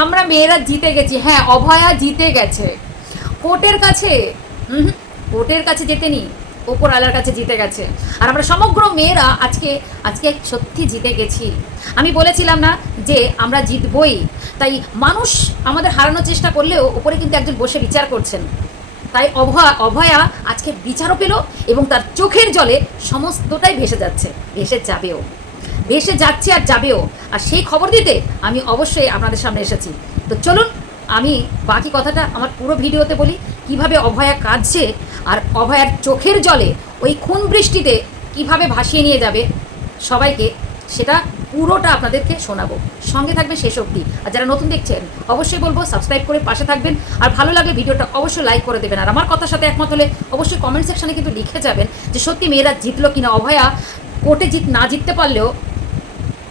আমরা মেয়েরা জিতে গেছি। হ্যাঁ অভয়া জিতে গেছে। কোর্টের কাছে কোর্টের কাছে জেতেনি ওপর আলার কাছে জিতে গেছে। আর আমরা সমগ্র মেয়েরা আজকে আজকে সত্যি জিতে গেছি। আমি বলেছিলাম না যে আমরা জিতবই, তাই মানুষ আমাদের হারানোর চেষ্টা করলেও ওপরে কিন্তু একজন বসে বিচার করছেন। তাই অভয়া অভয়া আজকে বিচারও পেল এবং তার চোখের জলে সমস্তটাই ভেসে যাচ্ছে, ভেসে যাবেও। ভেসে যাচ্ছে আর যাবেও। আর সেই খবর দিতে আমি অবশ্যই আপনাদের সামনে এসেছি। তো চলুন, আমি বাকি কথাটা আমার পুরো ভিডিওতে বলি, কীভাবে অভয়া কাঁদছে আর অভয়ার চোখের জলে ওই খুন বৃষ্টিতে কীভাবে ভাসিয়ে নিয়ে যাবে, সবাইকে সেটা পুরোটা আপনাদেরকে শোনাবো। সঙ্গে থাকবে শেষ অবধি। আর যারা নতুন দেখছেন, অবশ্যই বলব সাবস্ক্রাইব করে পাশে থাকবেন। আর ভালো লাগলে ভিডিওটা অবশ্যই লাইক করে দেবেন। আর আমার কথার সাথে একমত হলে অবশ্যই কমেন্ট সেকশানে কিন্তু লিখে যাবেন যে সত্যি মেয়েরা জিতলো কিনা, অভয়া কোর্টে জিত না জিততে পারলেও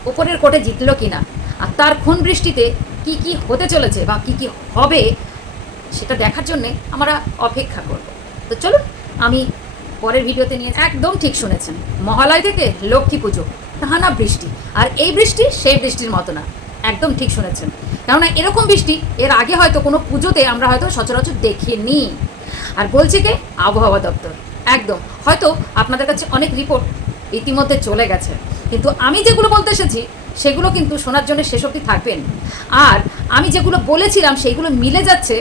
ওপরের কোর্টে জিতলো কিনা? আর তার খুন বৃষ্টিতে কি কি হতে চলেছে বা কি কি হবে, সেটা দেখার জন্যে আমরা অপেক্ষা করব। তো চলুন, আমি পরের ভিডিওতে নিয়ে একদম ঠিক শুনেছেন, মহালয় থেকে লক্ষ্মী পুজো, টানা বৃষ্টি, আর এই বৃষ্টি সেই বৃষ্টির মতো না। একদম ঠিক শুনেছেন। কেননা এরকম বৃষ্টি, এর আগে হয়তো কোনো পুজোতে আমরা হয়তো সচরাচর দেখিনি। আর বলছে কে? আবহাওয়া দপ্তর। একদম। হয়তো আপনাদের কাছে অনেক রিপোর্ট ইতিমধ্যে চলে গেছে। কিন্তু আমি যেগুলো বলতে এসেছি, সেগুলো কিন্তু শোনার জন্য শেষ অবধি থাকবেন। আর আমি যেগুলো বলেছিলাম, সেইগুলো মিলে যাচ্ছে।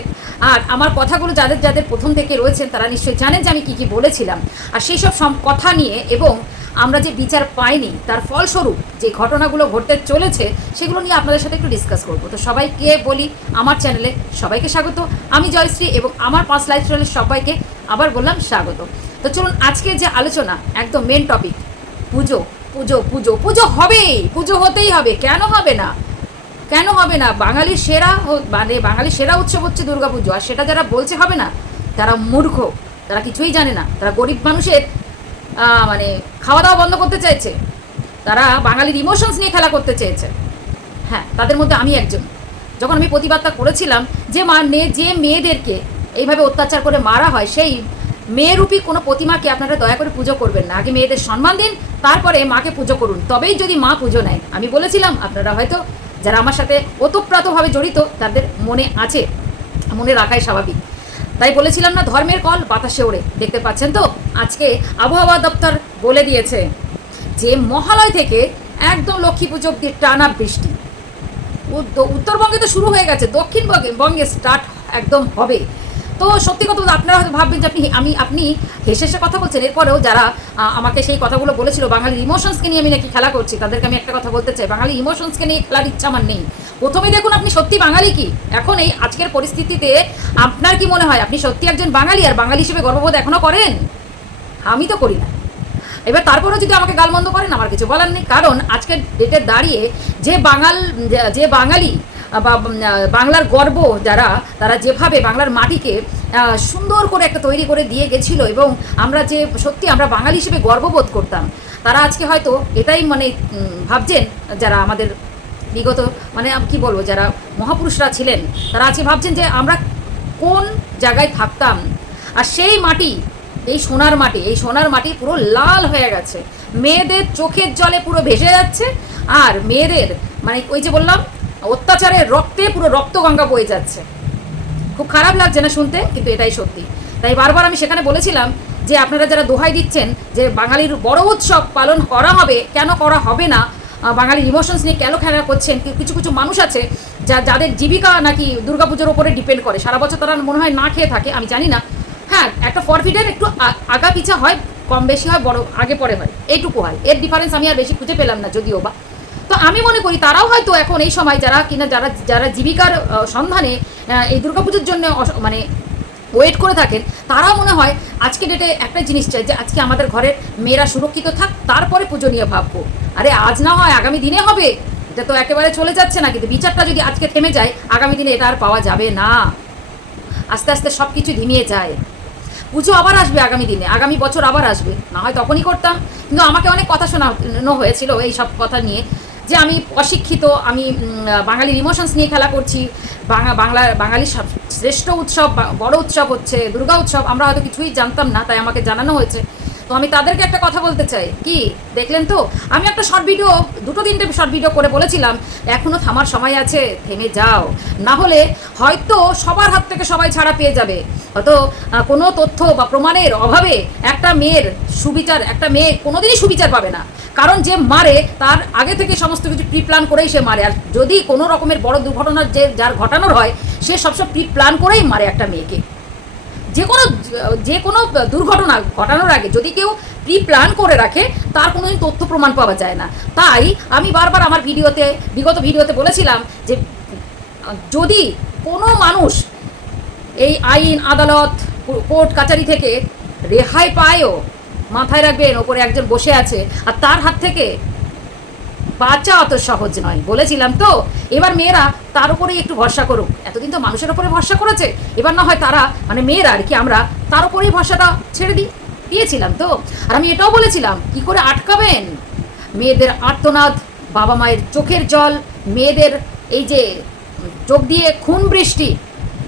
আর আমার কথাগুলো যাদের যাদের প্রথম থেকে রয়েছেন, তারা নিশ্চয়ই জানেন যে আমি কী কী বলেছিলাম। আর সেই সব কথা নিয়ে এবং আমরা যে বিচার পাইনি, তার ফলস্বরূপ যে ঘটনাগুলো ঘটতে চলেছে, সেগুলো নিয়ে আপনাদের সাথে একটু ডিসকাস করব। তো সবাইকে বলি, আমার চ্যানেলে সবাইকে স্বাগত। আমি জয়শ্রী এবং আমার পাঁচ লাইফস্টাইলের সবাইকে আবার বললাম স্বাগত। তো চলুন আজকে যে আলোচনা, একদম মেন টপিক পুজো পুজো পুজো পুজো হবেই, পুজো হতেই হবে, কেন হবে না? কেন হবে না? বাঙালির সেরা মানে বাঙালির সেরা উৎসব হচ্ছে দুর্গাপুজো আর সেটা যারা বলছে হবে না, তারা মূর্খ, তারা কিছুই জানে না, তারা গরিব মানুষের মানে খাওয়া দাওয়া বন্ধ করতে চাইছে, তারা বাঙালির ইমোশনস নিয়ে খেলা করতে চেয়েছে। হ্যাঁ তাদের মধ্যে আমি একজন। যখন আমি প্রতিবাদটা করেছিলাম, যে মানে যে মেয়েদেরকে এইভাবে অত্যাচার করে মারা হয়, সেই মেয়েরূপী কোনো প্রতিমাকে আপনারা দয়া করে পুজো করবেন না। আগে মেয়েদের সম্মান দিন, তারপরে মাকে পুজো করুন। তবেই যদি মা পুজো নেয়। আমি বলেছিলাম, আপনারা হয়তো যারা আমার সাথে ওতপ্রোতভাবে জড়িত, তাদের মনে আছে, মনে রাখাই স্বাভাবিক। তাই বলেছিলাম না, ধর্মের কল বাতাসে ওড়ে। দেখতে পাচ্ছেন তো? আজকে আবহাওয়া দপ্তর বলে দিয়েছে যে, মহালয় থেকে একদম লক্ষ্মী পুজো অব্দি টানা বৃষ্টি। উত্ত- উত্তরবঙ্গে তো শুরু হয়ে গেছে। দক্ষিণবঙ্গে, বঙ্গে স্টার্ট একদম হবে। তো সত্যি কথা বলতে আপনারা হয়তো ভাববেন যে আপনি আমি, আপনি হেসে হেসে কথা বলছেন। এরপরেও যারা আমাকে সেই কথাগুলো বলেছিল বাঙালির ইমোশনসকে নিয়ে আমি নাকি খেলা করছি, তাদেরকে আমি একটা কথা বলতে চাই। বাঙালি ইমোশনসকে নিয়ে খেলার ইচ্ছা আমার নেই। প্রথমে দেখুন, আপনি সত্যি বাঙালি কি? এখন এই আজকের পরিস্থিতিতে আপনার কি মনে হয়? আপনি সত্যি একজন বাঙালি আর বাঙালি হিসেবে গর্ববোধ এখনও করেন? আমি তো করি না। এবার তারপরেও যদি আমাকে গালমন্দ করেন, আমার কিছু বলার নেই। কারণ আজকের ডেটে দাঁড়িয়ে যে বাঙাল যে বাঙালি বা বাংলার গর্ব যারা, তারা যেভাবে বাংলার মাটিকে সুন্দর করে একটা তৈরি করে দিয়ে গেছিল এবং আমরা যে, সত্যি আমরা বাঙালি হিসেবে গর্ববোধ করতাম, তারা আজকে হয়তো এটাই মানে ভাবছেন, যারা আমাদের বিগত মানে কি বলব, যারা মহাপুরুষরা ছিলেন, তারা আজকে ভাবছেন যে আমরা কোন জায়গায় থাকতাম, আর সেই মাটি, এই সোনার মাটি, এই সোনার মাটি পুরো লাল হয়ে গেছে, মেয়েদের চোখের জলে পুরো ভেসে যাচ্ছে, আর মেয়েদের মানে ওই যে বললাম অত্যাচারের রক্তে পুরো রক্তগঙ্গা বয়ে যাচ্ছে। খুব খারাপ লাগছে না শুনতে, কিন্তু এটাই সত্যি। তাই বারবার আমি সেখানে বলেছিলাম যে আপনারা যারা দোহাই দিচ্ছেন যে বাঙালির বড় উৎসব পালন করা হবে, কেন করা হবে না বাঙালির ইমোশনস নিয়ে কেন খেলা করছেন কিছু কিছু মানুষ আছে যা, যাদের জীবিকা নাকি দুর্গাপুজোর উপরে ডিপেন্ড করে। সারা বছর তারা মনে হয় না খেয়ে থাকে, আমি জানি না। হ্যাঁ একটা ফরফিটের একটু আগা পিছা হয় কম বেশি হয়, বড়, আগে পরে হয়। এইটুকু হয়। এর ডিফারেন্স আমি আর বেশি খুঁজে পেলাম না, যদিও বা। তো আমি মনে করি তারাও হয়তো এখন এই সময় যারা কিনা যারা যারা জীবিকার সন্ধানে এই দুর্গাপুজোর জন্য মানে ওয়েট করে থাকেন, তারাও মনে হয় আজকে ডেটে একটা জিনিস চাই যে আজকে আমাদের ঘরের মেয়েরা সুরক্ষিত থাক, তারপরে পুজো নিয়ে ভাববো। আরে আজ না হয়, আগামী দিনে হবে। এটা তো একেবারে চলে যাচ্ছে না, কিন্তু বিচারটা যদি আজকে থেমে যায়, আগামী দিনে এটা আর পাওয়া যাবে না। আস্তে আস্তে সব কিছু ধিমিয়ে যায়। পুজো আবার আসবে আগামী দিনে, আগামী বছর আবার আসবে। না হয় তখনই করতাম, কিন্তু আমাকে অনেক কথা শোনানো হয়েছিল এই সব কথা নিয়ে। যে আমি অশিক্ষিত, আমি বাঙালির ইমোশনস নিয়ে খেলা করছি বাংলা বাংলা বাঙালির সব শ্রেষ্ঠ উৎসব বড় উৎসব হচ্ছে দুর্গা উৎসব, আমরা হয়তো কিছুই জানতাম না, তাই আমাকে জানানো হয়েছে। তো আমি তাদেরকে একটা কথা বলতে চাই। কি? দেখলেন তো? আমি একটা শর্ট ভিডিও দুটো তিনটে শর্ট ভিডিও করে বলেছিলাম এখনও থামার সময় আছে, থেমে যাও। না হলে হয়তো সবার হাত থেকে সবাই ছাড়া পেয়ে যাবে। হয়তো কোনো তথ্য বা প্রমাণের অভাবে একটা মেয়ের সুবিচার, একটা মেয়ে কোনোদিনই সুবিচার পাবে না। কারণ যে মারে, তার আগে থেকে সমস্ত কিছু প্রি প্ল্যান করেই সে মারে। আর যদি কোনো রকমের বড় দুর্ঘটনার যে, যার ঘটানোর হয়, সে সবসময় প্রি প্ল্যান করেই মারে একটা মেয়েকে। যে কোনো যে কোনো দুর্ঘটনা ঘটানোর আগে যদি কেউ প্রি প্ল্যান করে রাখে, তার কোনোদিন তথ্য প্রমাণ পাওয়া যায় না। তাই আমি বারবার আমার ভিডিওতে, বিগত ভিডিওতে বলেছিলাম যে, যদি কোনো মানুষ এই আইন, আদালত কোর্ট, কাচারি থেকে রেহাই পায়ও মাথায় রাখবেন, ওপরে একজন বসে আছে। আর তার হাত থেকে বাচ্চা অত সহজ নয়। বলেছিলাম তো, এবার মেয়েরা তার উপরেই একটু ভরসা করুক। এতদিন তো মানুষের উপরে ভরসা করেছে, এবার না হয় তারা মানে মেয়েরা আর কি, আমরা তার উপরেই ভরসাটা ছেড়ে দিই দিয়েছিলাম তো। আর আমি এটাও বলেছিলাম, কি করে আটকাবেন? মেয়েদের আর্তনাদ, বাবা মায়ের চোখের জল, মেয়েদের এই যে চোখ দিয়ে খুন বৃষ্টি,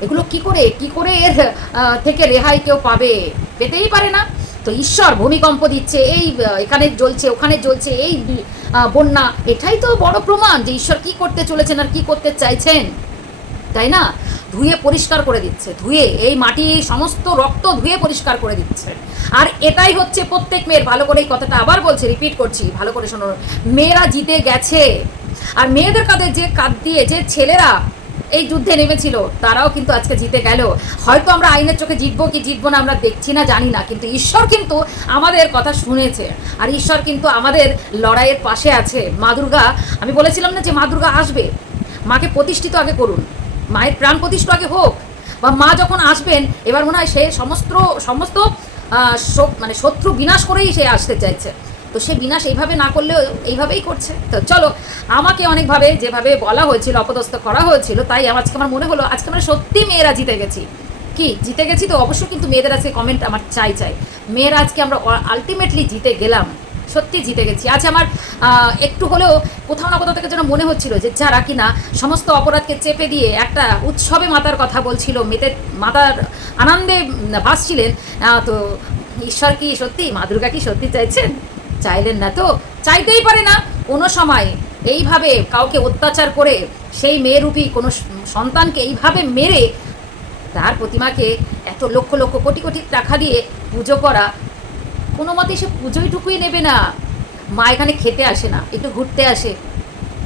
এগুলো কি করে কি করে এর থেকে রেহাই কেউ পাবে? পেতেই পারে না। তো ঈশ্বর ভূমিকম্প দিচ্ছে, এই এখানে জ্বলছে, ওখানে জ্বলছে, এই বন্যা। এটাই তো বড় প্রমাণ যে ঈশ্বর কি করতে চলেছেন আর কি করতে চাইছেন। তাই না? ধুয়ে পরিষ্কার করে দিচ্ছে, ধুয়ে, এই মাটি সমস্ত রক্ত ধুয়ে পরিষ্কার করে দিচ্ছে। আর এটাই হচ্ছে প্রত্যেক মেয়ের, ভালো করে এই কথাটা আবার বলছে রিপিট করছি, ভালো করে শোনো। মেয়েরা জিতে গেছে। আর মেয়েদের কাঁধে যে কাঁধ দিয়ে, যে ছেলেরা এই যুদ্ধে নেমেছিল, তারাও কিন্তু আজকে জিতে গেল। হয়তো আমরা আইনের চোখে জিতবো কি জিতবো না আমরা দেখছি না, জানি না, কিন্তু ঈশ্বর কিন্তু আমাদের কথা শুনেছে। আর ঈশ্বর কিন্তু আমাদের লড়াইয়ের পাশে আছে। মা দুর্গা, আমি বলেছিলাম না যে মা দুর্গা আসবে? মাকে প্রতিষ্ঠিত আগে করুন। মায়ের প্রাণ প্রতিষ্ঠা আগে হোক। বা মা যখন আসবেন, এবার মনে হয় সে সমস্ত সমস্ত মানে শত্রু বিনাশ করেই সে আসতে চাইছে। তো সে বিনাশ এইভাবে না করলেও এইভাবেই করছে। তো চলো, আমাকে অনেকভাবে যেভাবে বলা হয়েছিল, অপদস্থ করা হয়েছিল, তাই আজকে আমার মনে হলো, আজকে আমরা সত্যি মেয়েরা জিতে গেছি। কি, জিতে গেছি তো অবশ্যই, কিন্তু মেয়েদের আজকে কমেন্ট আমার চাই চাই। মেয়েরা আজকে আমরা আলটিমেটলি জিতে গেলাম। সত্যি জিতে গেছি। আজ আমার একটু হলেও কোথাও না কোথাও থেকে যেন মনে হচ্ছিল যে যারা কিনা সমস্ত অপরাধকে চেপে দিয়ে একটা উৎসবে মাতার কথা বলছিল, মেতে, মাতার আনন্দে ভাসছিলেন তো ঈশ্বর কি সত্যি, মা দুর্গা কি সত্যি চাইছেন? চাইলেন না তো? চাইতেই পারে না। কোনো সময় এইভাবে কাউকে অত্যাচার করে সেই মেয়েরূপী কোনো সন্তানকে এইভাবে মেরে তার প্রতিমাকে এত লক্ষ লক্ষ কোটি কোটি টাকা দিয়ে পুজো করা, কোনো মতে সে পুজোইটুকুই নেবে না। মা এখানে খেতে আসে না, একটু ঘুরতে আসে,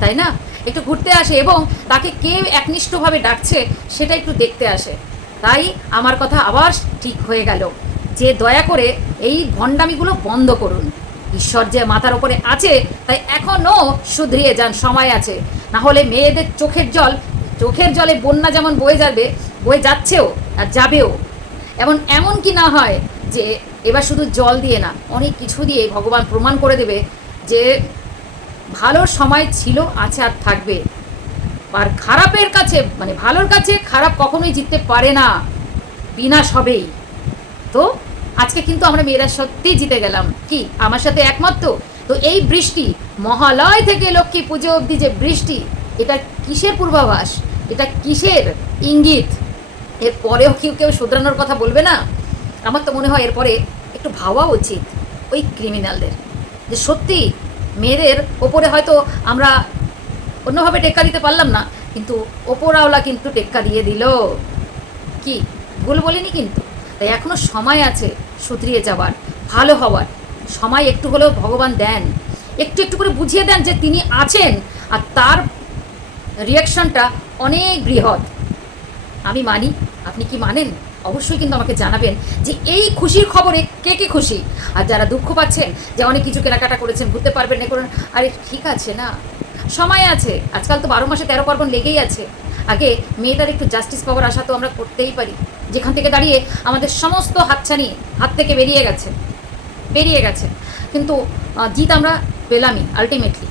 তাই না? একটু ঘুরতে আসে এবং তাকে কে একনিষ্ঠভাবে ডাকছে, সেটা একটু দেখতে আসে। তাই আমার কথা আবার ঠিক হয়ে গেল। যে দয়া করে এই ভণ্ডামিগুলো বন্ধ করুন। ঈশ্বর যে মাথার ওপরে আছে, তাই এখনও শুধরিয়ে যান, সময় আছে। না হলে মেয়েদের চোখের জল, চোখের জলে বন্যা যেমন বয়ে যাবে, বয়ে যাচ্ছেও আর যাবেও। এমন এমন কি না হয় যে এবার শুধু জল দিয়ে না, অনেক কিছু দিয়ে ভগবান প্রমাণ করে দেবে যে ভালো সময় ছিল, আছে আর থাকবে। আর খারাপের কাছে মানে ভালোর কাছে খারাপ কখনোই জিততে পারে না। বিনাশ হবেই। তো আজকে কিন্তু আমরা মেয়েরা সত্যিই জিতে গেলাম। কি? আমার সাথে একমত তো? তো এই বৃষ্টি, মহালয় থেকে লক্ষ্মী পুজো অবধি যে বৃষ্টি, এটা কিসের পূর্বাভাস? এটা কিসের ইঙ্গিত? এর পরেও কেউ কেউ শুধরানোর কথা বলবে না? আমার তো মনে হয় এরপরে একটু ভাবা উচিত ওই ক্রিমিনালদের যে সত্যি মেয়েদের ওপরে হয়তো আমরা অন্যভাবে টেক্কা দিতে পারলাম না, কিন্তু ওপরাওলা কিন্তু টেক্কা দিয়ে দিল। কি? ভুল বলিনি কিন্তু? তাই এখনও সময় আছে শুধরিয়ে যাওয়ার, ভালো হওয়ার। সময় একটু হলেও ভগবান দেন। একটু একটু করে বুঝিয়ে দেন যে তিনি আছেন আর তার রিয়াকশনটা অনেক বৃহৎ। আমি মানি, আপনি কি মানেন? অবশ্যই কিন্তু আমাকে জানাবেন যে এই খুশির খবরে কে কে খুশি? আর যারা দুঃখ পাচ্ছেন যে অনেক কিছু কেনাকাটা করেছেন, ঘুরতে পারবেন না করুন, আরে ঠিক আছে না। সময় আছে, আজকাল তো বারো মাসে তেরো পার্বণ লেগেই আছে। আগে মেয়েটার একটু জাস্টিস পাওয়ার আশা তো আমরা করতেই পারি। যেখান থেকে দাঁড়িয়ে আমাদের সমস্ত হাতছানি হাত থেকে বেরিয়ে গেছে বেরিয়ে গেছে। কিন্তু জিত আমরা পেলামই আলটিমেটলি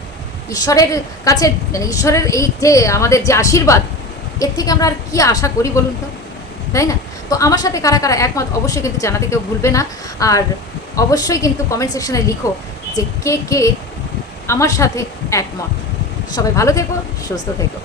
ঈশ্বরের কাছে মানে ঈশ্বরের এই যে আমাদের যে আশীর্বাদ, এর থেকে আমরা আর কী আশা করি বলুন তো? তাই না? তো আমার সাথে কারা কারা একমত অবশ্যই কিন্তু জানাতে কেউ ভুলবে না। আর অবশ্যই কিন্তু কমেন্ট সেকশনে লিখো যে কে কে আমার সাথে একমত। সবাই ভালো থেকো, সুস্থ থেকো।